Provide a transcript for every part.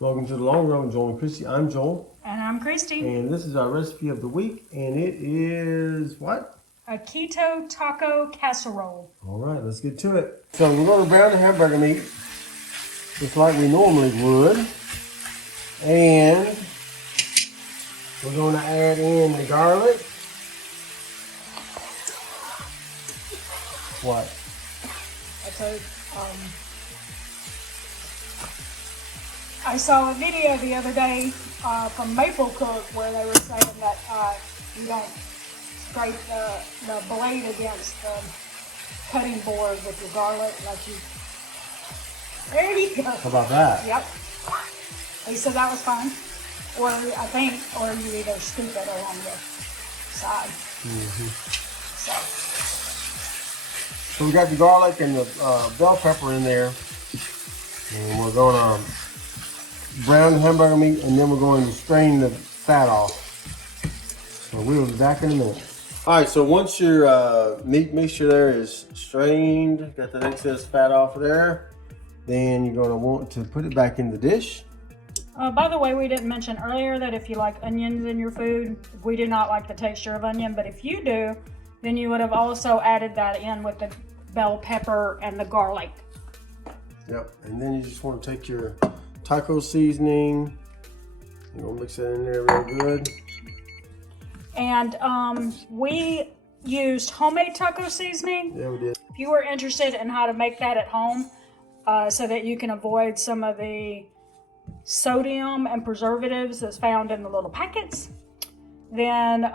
Welcome to the Long Run with Joel and Christy. I'm Joel. And I'm Christy. And this is our recipe of the week. And it is what? A Keto Taco Casserole. All right, let's get to it. So we're going to brown the hamburger meat just like we normally would. And we're going to add in the garlic. What? I saw a video the other day from Maple Cook where they were saying that you don't scrape the blade against the cutting board with your garlic like you. There you go. How about that? Yep. He said that was fine. Or I think, or you either scoop it along the side. So we got the garlic and the bell pepper in there. And we're going to brown the hamburger meat, and then we're going to strain the fat off. So we'll be back in a minute. All right, so once your meat mixture there is strained, got the excess fat off of there, then you're going to want to put it back in the dish. By the way, we didn't mention earlier that if you like onions in your food, we do not like the texture of onion, but if you do, then you would have also added that in with the bell pepper and the garlic. Yep, and then you just want to take your taco seasoning, you're going to mix it in there real good. And we used homemade taco seasoning. Yeah, we did. If you were interested in how to make that at home so that you can avoid some of the sodium and preservatives that's found in the little packets, then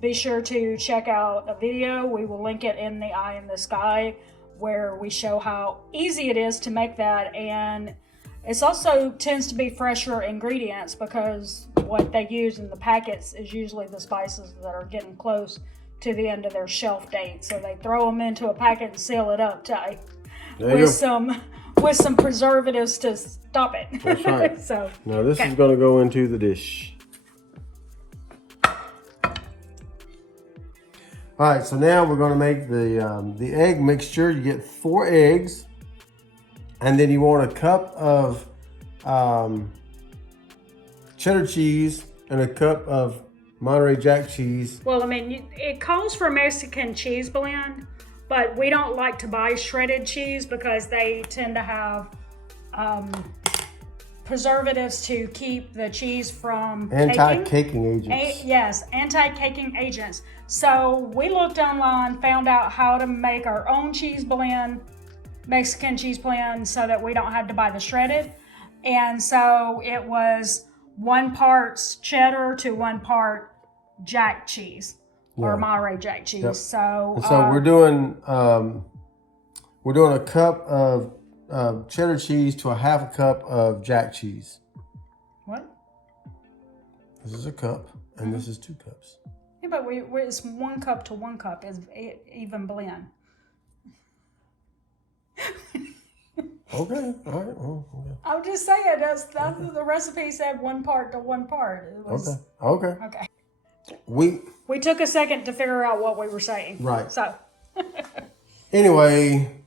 be sure to check out a video. We will link it in the eye in the sky where we show how easy it is to make that. And it's also tends to be fresher ingredients because what they use in the packets is usually the spices that are getting close to the end of their shelf date. So they throw them into a packet and seal it up tight with some preservatives to stop it. That's right. So now this is going to go into the dish. All right, so now we're going to make the egg mixture. You get 4 eggs. And then you want a cup of cheddar cheese and a cup of Monterey Jack cheese. Well, I mean, it calls for Mexican cheese blend, but we don't like to buy shredded cheese because they tend to have preservatives to keep the cheese from anti-caking agents. Yes, anti-caking agents. So we looked online, found out how to make our own cheese blend, Mexican cheese blend, so that we don't have to buy the shredded. And so it was 1 part cheddar to 1 part Jack cheese or Monterey Jack cheese. Yep. So we're doing a cup of cheddar cheese to a half a cup of Jack cheese. What? This is a cup, and this is 2 cups. Yeah, but it's 1 cup to 1 cup is even blend. Okay, all right. Oh, okay. I'm just saying that's the recipe said 1 part to 1 part. It was, Okay. We took a second to figure out what we were saying. Right. So anyway,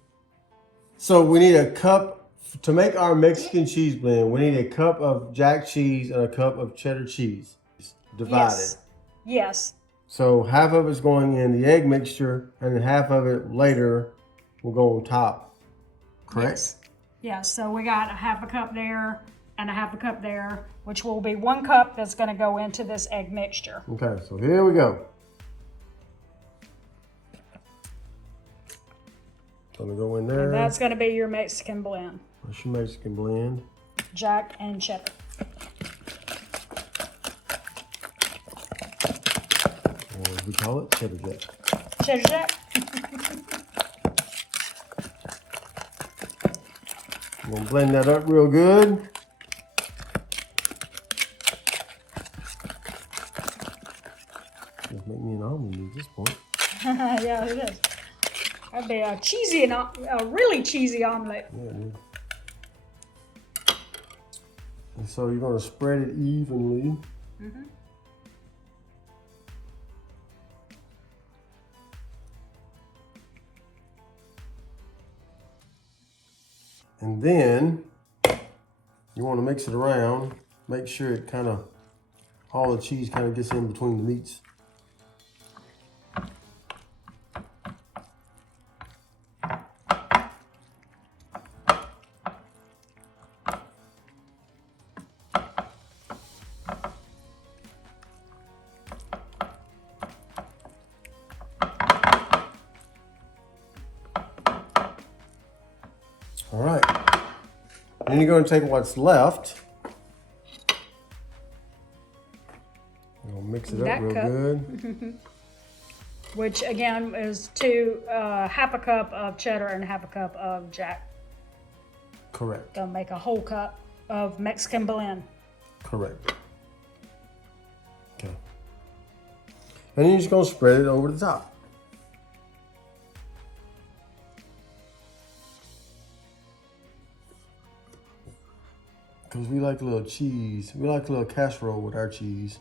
so we need a cup to make our Mexican cheese blend. We need a cup of Jack cheese and a cup of cheddar cheese divided. Yes. So half of it's going in the egg mixture, and then half of it later will go on top. Correct? Yes. So we got a half a cup there and a half a cup there, which will be 1 cup that's going to go into this egg mixture. Okay, so here we go. Gonna go in there. And that's going to be your Mexican blend. That's your Mexican blend. Jack and cheddar. Or as we call it, cheddar jack. Cheddar jack. I'm gonna blend that up real good. Just make me an omelet at this point. Yeah, it is. That'd be a really cheesy omelet. Yeah, dude. And so you're gonna spread it evenly. Mm-hmm. And then You want to mix it around. Make sure it kind of, all the cheese kind of gets in between the meats. All right. Then you're going to take what's left. We'll mix it up real good. Which again is half a cup of cheddar and half a cup of Jack. Correct. Gonna make a whole cup of Mexican blend. Correct. Okay. And then you're just going to spread it over the top. Because we like a little cheese. We like a little casserole with our cheese.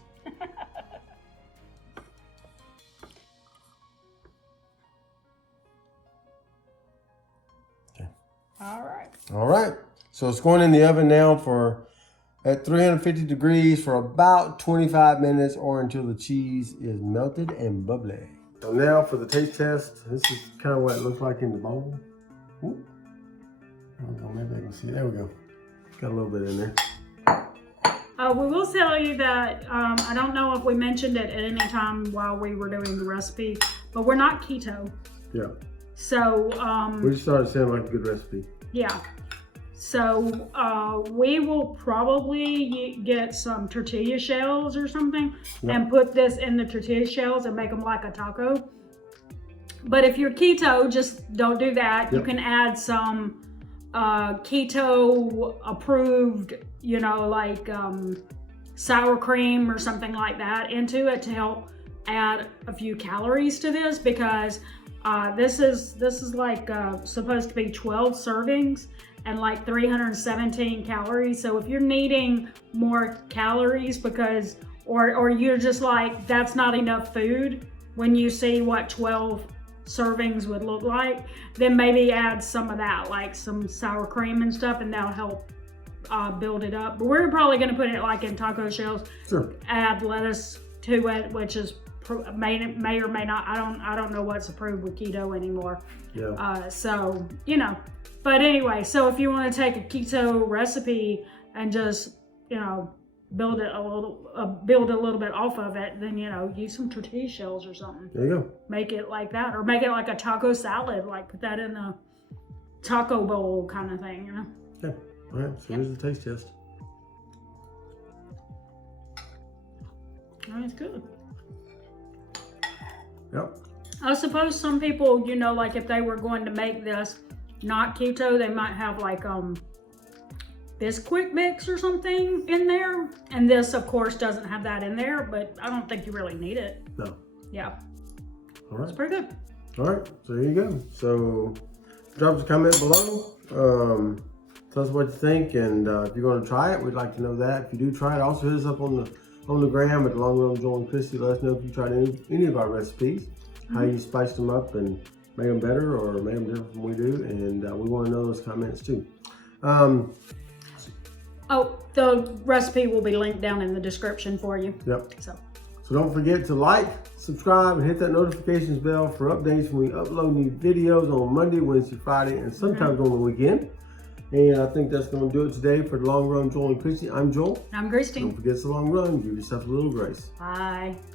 Okay. All right. So it's going in the oven now at 350 degrees for about 25 minutes or until the cheese is melted and bubbly. So now for the taste test. This is kind of what it looks like in the bowl. Ooh. Maybe I can see. There we go. Got a little bit in there. We will tell you that, I don't know if we mentioned it at any time while we were doing the recipe, but we're not keto. Yeah. So, we just started sounding like a good recipe. Yeah. So, we will probably get some tortilla shells or something and put this in the tortilla shells and make them like a taco. But if you're keto, just don't do that. You can add some keto approved, like sour cream or something like that into it to help add a few calories to this, because this is like supposed to be 12 servings and like 317 calories. So if you're needing more calories because or you're just like, that's not enough food when you see what 12 servings would look like, then maybe add some of that, like some sour cream and stuff, and that'll help build it up. But we're probably going to put it like in taco shells. Sure. Add lettuce to it, which is may or may not. I don't know what's approved with keto anymore. Yeah. So but anyway, so if you want to take a keto recipe and just build a little bit off of it, then use some tortilla shells or something. There you go. Make it like that, or make it like a taco salad, like put that in a taco bowl kind of thing, Okay. All right. So here's the taste test. That's good. Yep. I suppose some people, like if they were going to make this not keto, they might have like this quick mix or something in there, and this of course doesn't have that in there, but I don't think you really need it. No. Yeah. All right. It's pretty good. All right, so here you go. So drop us a comment below. Tell us what you think, and if you're going to try it, we'd like to know that. If you do try it, also hit us up on the gram at Long Run Joel and Christy. Let us know if you tried any of our recipes, how you spiced them up and made them better or made them different from we do, and we want to know those comments too. The recipe will be linked down in the description for you. Yep. So don't forget to like, subscribe, and hit that notifications bell for updates when we upload new videos on Monday, Wednesday, Friday, and sometimes on the weekend. And I think that's going to do it today for the Long Run Joel and Christy. I'm Joel. I'm Christy. Don't forget it's a long run. Give yourself a little grace. Bye.